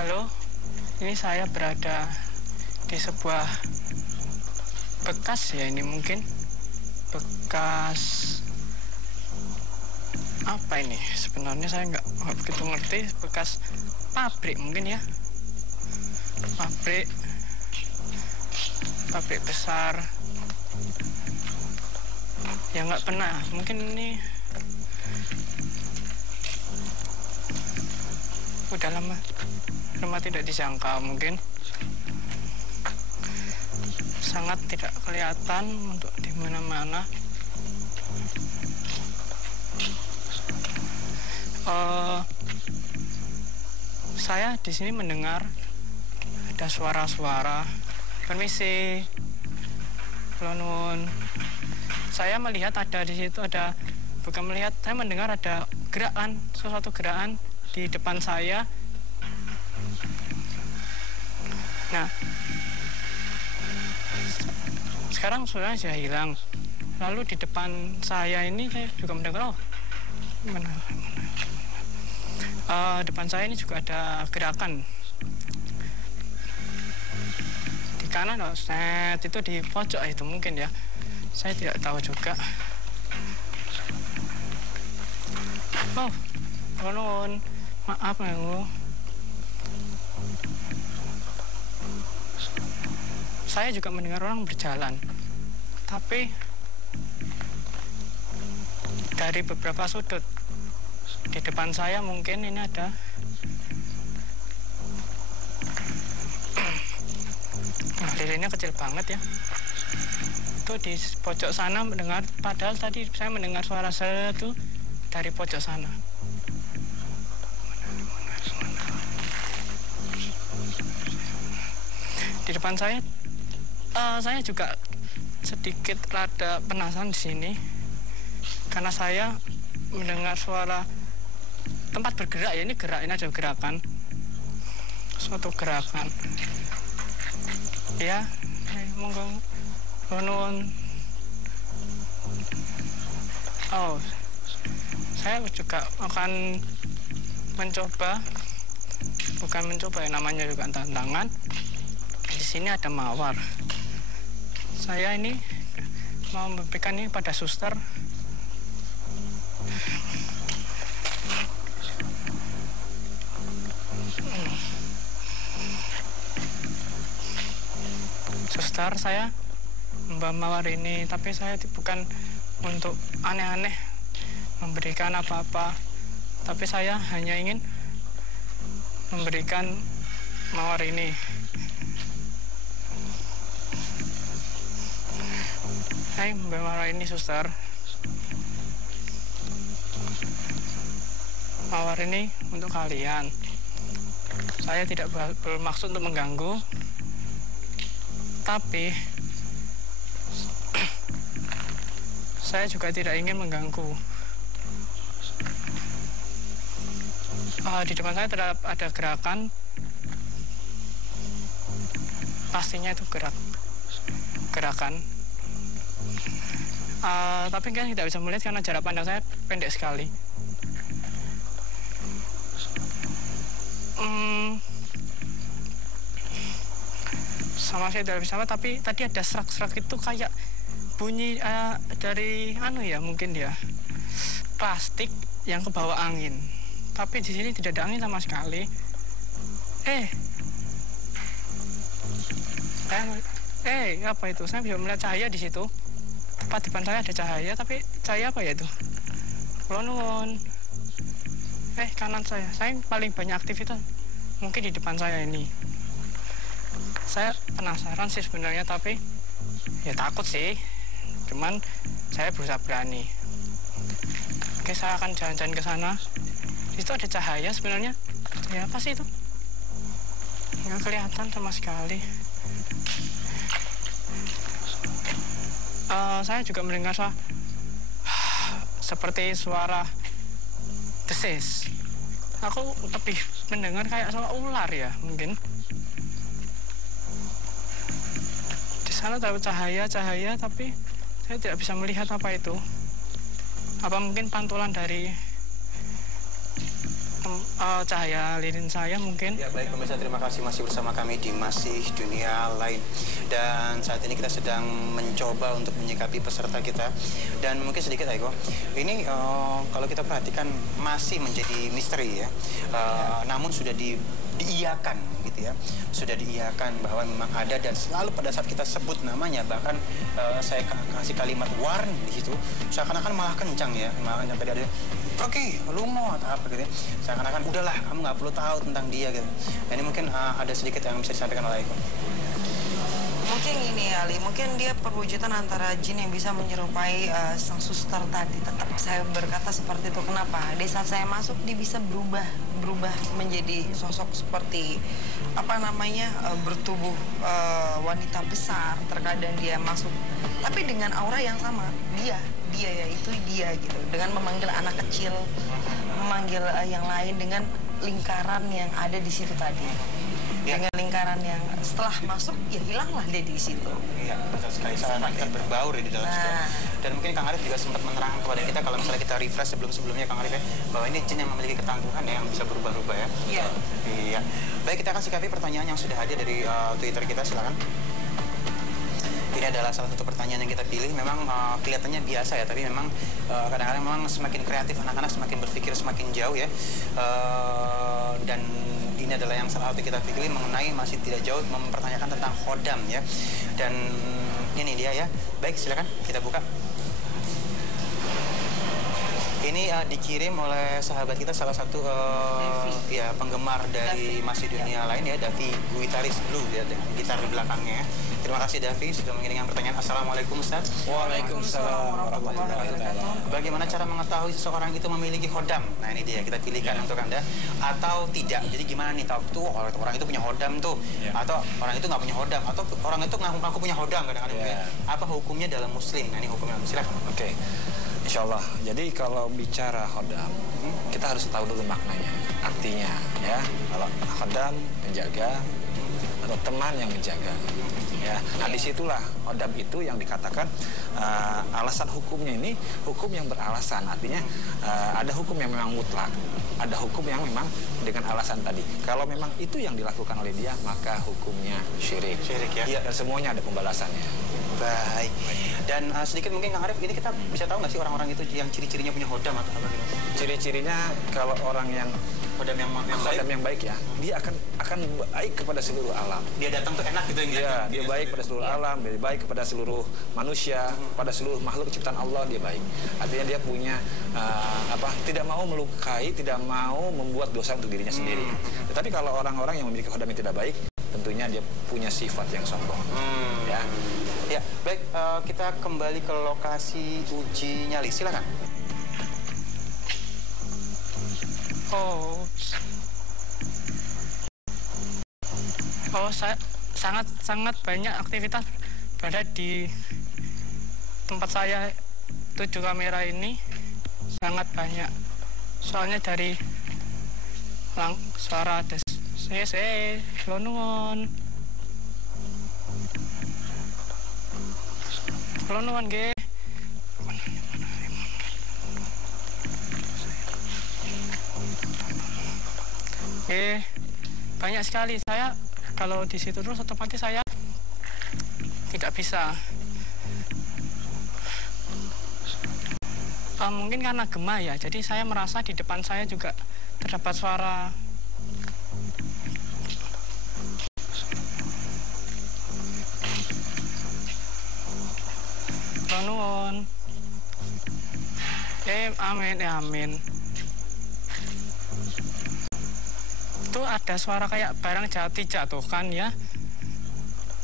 Halo, ini saya berada di sebuah bekas ya, ini mungkin bekas apa ini? Sebenarnya saya nggak begitu ngerti, bekas pabrik mungkin ya, pabrik besar yang nggak pernah, mungkin ini udah lama tidak dijangkau, mungkin sangat tidak kelihatan untuk di mana-mana. Saya di sini mendengar ada suara-suara. Permisi, Lonun. Saya melihat ada di situ ada, bukan melihat, saya mendengar ada gerakan, sesuatu gerakan di depan saya. Nah, sekarang sudah hilang. Lalu di depan saya ini saya juga mendengar, depan saya ini juga ada gerakan. Di kanan, set itu di pojok itu mungkin ya. Saya tidak tahu juga. Oh, Lonun, maaf ya. Saya juga mendengar orang berjalan, tapi dari beberapa sudut. Di depan saya mungkin ini ada lilinnya kecil banget ya. Itu di pojok sana mendengar, padahal tadi saya mendengar suara itu dari pojok sana. Di depan saya juga sedikit rada penasaran di sini karena saya mendengar suara tempat bergerak ya, ini ada gerakan, suatu gerakan ya. Monggo Lonun. Oh, saya juga akan mencoba, bukan mencoba ya, namanya juga tantangan. Di sini ada mawar. Saya ini mau memberikan ini pada suster. Suster, saya membawa mawar ini, tapi saya bukan untuk aneh-aneh memberikan apa-apa, tapi saya hanya ingin memberikan mawar ini. Saya membawa mawar ini, suster. Mawar ini untuk kalian. Saya tidak bermaksud untuk mengganggu, tapi saya juga tidak ingin mengganggu. Di depan saya ada gerakan, pastinya itu gerakan. Tapi kan tidak bisa melihat karena jarak pandang saya pendek sekali. Sama saya tidak bisa, tapi tadi ada serak-serak itu kayak bunyi dari mungkin ya, plastik yang ke bawah angin. Tapi di sini tidak ada angin sama sekali. Apa itu? Saya bisa melihat cahaya di situ. Tepat depan saya ada cahaya, tapi cahaya apa ya itu? Lonun. Kanan saya paling banyak aktivitas mungkin di depan saya ini. Saya penasaran sih sebenarnya, tapi ya takut sih. Cuman saya berusaha berani. Oke, saya akan jalan-jalan ke sana. Di situ ada cahaya sebenarnya. Cahaya apa sih itu? Nggak kelihatan sama sekali. Saya juga mendengar seperti suara desis. Aku lebih mendengar kayak suara ular ya, mungkin. Di sana ada cahaya, tapi saya tidak bisa melihat apa itu. Apa mungkin pantulan dari cahaya lilin saya mungkin. Ya baik pemirsa, terima kasih masih bersama kami di Masih Dunia Lain. Dan saat ini kita sedang mencoba untuk menyikapi peserta kita. Dan mungkin sedikit Eko, ini kalau kita perhatikan masih menjadi misteri ya. Namun sudah diiyakan gitu ya, sudah diiyakan bahwa memang ada, dan selalu pada saat kita sebut namanya, bahkan saya kasih kalimat warn di situ, seakan-akan malah kencang ya, malah kencang. Tadi ada pergi, lu mau atau apa gitu ya, seakan-akan udahlah kamu nggak perlu tahu tentang dia gitu. Nah, ini mungkin ada sedikit yang bisa disampaikan oleh Eko. Mungkin ini Ali, mungkin dia perwujudan antara jin yang bisa menyerupai sang suster tadi. Tetap saya berkata seperti itu. Kenapa? Di saat saya masuk dia bisa berubah menjadi sosok seperti apa namanya bertubuh wanita besar. Terkadang dia masuk, tapi dengan aura yang sama. Dia yaitu dia gitu. Dengan memanggil anak kecil, memanggil yang lain dengan lingkaran yang ada di situ tadi. Ya. Dengan lingkaran yang setelah masuk ya hilanglah dia di situ. Iya, betul sekali. Seakan kita berbaur di dalam situ. Dan mungkin Kang Arif juga sempat menerangkan kepada kita kalau misalnya kita refresh sebelumnya Kang Arif ya, bahwa ini jin yang memiliki ketangguhan ya, yang bisa berubah-ubah ya. Iya. Iya. Baik, kita akan sikapi pertanyaan yang sudah hadir dari Twitter kita, silakan. Ini adalah salah satu pertanyaan yang kita pilih. Memang kelihatannya biasa ya, tapi memang kadang-kadang memang semakin kreatif anak-anak, semakin berpikir semakin jauh ya. Dan ini adalah yang salah satu kita pilih mengenai masih tidak jauh mempertanyakan tentang khodam ya. Dan ini dia ya. Baik, silakan kita buka. Ini dikirim oleh sahabat kita, salah satu ya penggemar dari Masih Dunia Lain ya, Davi Guitaris Blue ya, dengan gitar di belakangnya ya. Terima kasih Davi sudah mengirimkan pertanyaan. Assalamualaikum Ustaz. Waalaikumsalam warahmatullahi wabarakatuh. Bagaimana cara mengetahui seseorang itu memiliki khodam? Nah ini dia, kita pilihkan untuk Anda. Atau tidak. Jadi gimana nih tahu tuh orang itu punya khodam tuh, atau orang itu nggak punya khodam, atau orang itu ngaku-ngaku punya khodam kadang-kadang. Apa hukumnya dalam Muslim? Nah ini hukumnya, silakan. Oke. Insya Allah. Jadi kalau bicara khodam, kita harus tahu dulu maknanya, artinya ya. Kalau khodam penjaga atau teman yang menjaga, ya. Nah disitulah khodam itu yang dikatakan alasan hukumnya ini hukum yang beralasan, artinya ada hukum yang memang mutlak, ada hukum yang memang dengan alasan tadi. Kalau memang itu yang dilakukan oleh dia, maka hukumnya syirik. Syirik ya. Iya, dan semuanya ada pembalasannya. Baik. Dan sedikit mungkin Kang Arif, ini kita bisa tahu nggak sih orang-orang itu yang ciri-cirinya punya khodam atau apa gitu? Ciri-cirinya kalau orang yang khodam yang baik ya, dia akan baik kepada seluruh alam. Dia datang tuh enak gitu ya. Dia baik kepada seluruh alam, dia baik kepada seluruh manusia, pada seluruh makhluk ciptaan Allah dia baik. Artinya dia punya tidak mau melukai, tidak mau membuat dosa untuk dirinya sendiri. Tetapi kalau orang-orang yang memiliki khodam yang tidak baik, tentunya dia punya sifat yang sombong. Ya. Ya, baik, kita kembali ke lokasi uji nyali, silakan. Saya sangat banyak aktivitas berada di tempat saya 7 kamera ini, sangat banyak. Soalnya dari suara des lonungan ge. Banyak sekali. Saya kalau di situ terus otomatis saya tidak bisa. Mungkin karena gema ya. Jadi saya merasa di depan saya juga terdapat suara. Nuwun. Amin. Itu ada suara kayak barang dijatuhkan ya.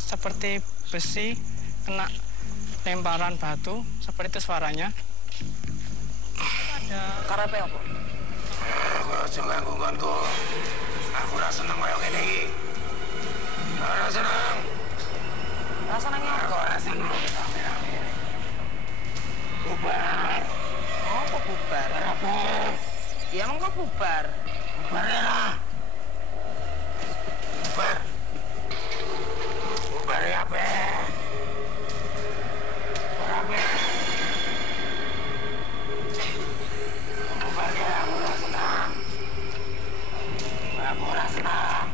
Seperti besi kena lemparan batu, seperti itu suaranya. Ada Karepe apa? Aku nganggunganku. Aku rasa seneng koyo ngene iki. Ora seneng. Rasanya apa? Aku ora seneng. Bubar. Apa bubar? Apa? Ya emang kok bubar? Bubar ya. Bubar. Bubar ya apa? Bubar apa? Bubar ya, aku ora seneng. senang.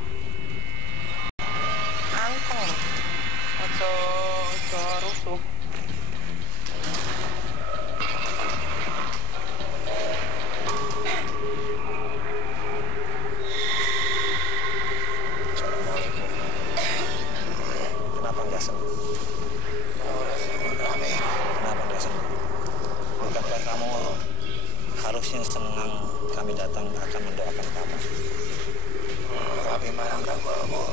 Angkong. Ojo rusuh. Assalamualaikum. Kenapa nggak senang? Kenapa nggak senang? Bukankah kamu harusnya senang kami datang akan mendoakan kamu? Tapi malah ganggu aku.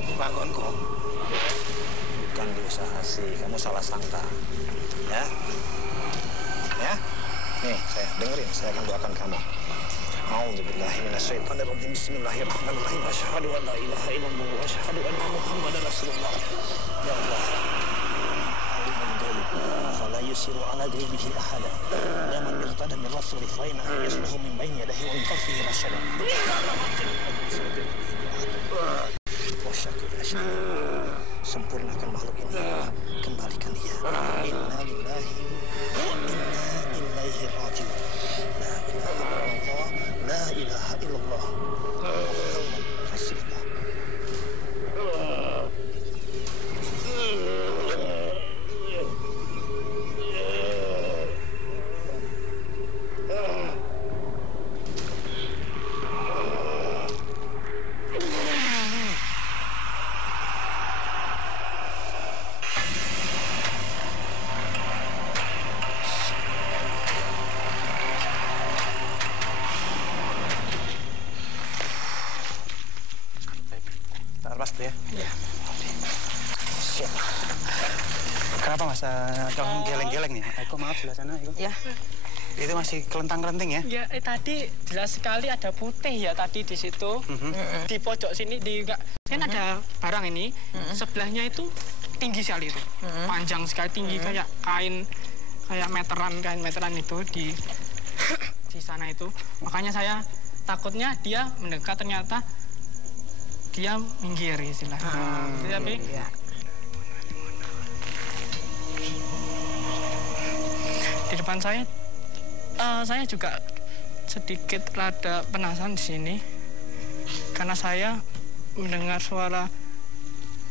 Aku bangunku. Bukan diusahasi, kamu salah sangka. Ya? Ya? Nih, saya dengerin, saya akan doakan kamu. A'udzubillahi minasyaitonirrajim. Bismillahirrahmanirrahim. Asyhadu an la ilaha illallah wa asyhadu anna Muhammadar Rasulullah. Ya Allah. Alimul ghaib, fala yusiru ala ghaibihi ahada. Ya man irtada min rasuli fa innahu yasluhu min bayni yadayhi wa min khalfihi rasyada. Wa syakir asyhadu. Sempurnakan makhluk ini, kembalikan dia. Inna lillahi wa inna ilaihi raji'un. La ilaha illallah. Muhammad Rasulullah. Pas tuh ya. Iya. Siap. Kenapa Mas? Kamu geleng-geleng nih? Eko maaf sebelah sana, Eko. Ya. Itu masih kelentang-kelenting ya? Ya, tadi jelas sekali ada putih ya tadi di situ. Di pojok sini kan ada barang ini. Sebelahnya itu tinggi sekali itu. Panjang sekali, tinggi kayak kain meteran itu di sana itu. Makanya saya takutnya dia mendekat, ternyata dia minggir istilahnya. Tapi di depan saya juga sedikit rada penasaran di sini karena saya mendengar suara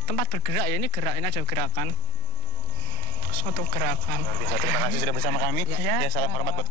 tempat bergerak ya. Ini ada gerakan, suatu gerakan. Terima kasih sudah bersama kami. Ya, salam hormat buat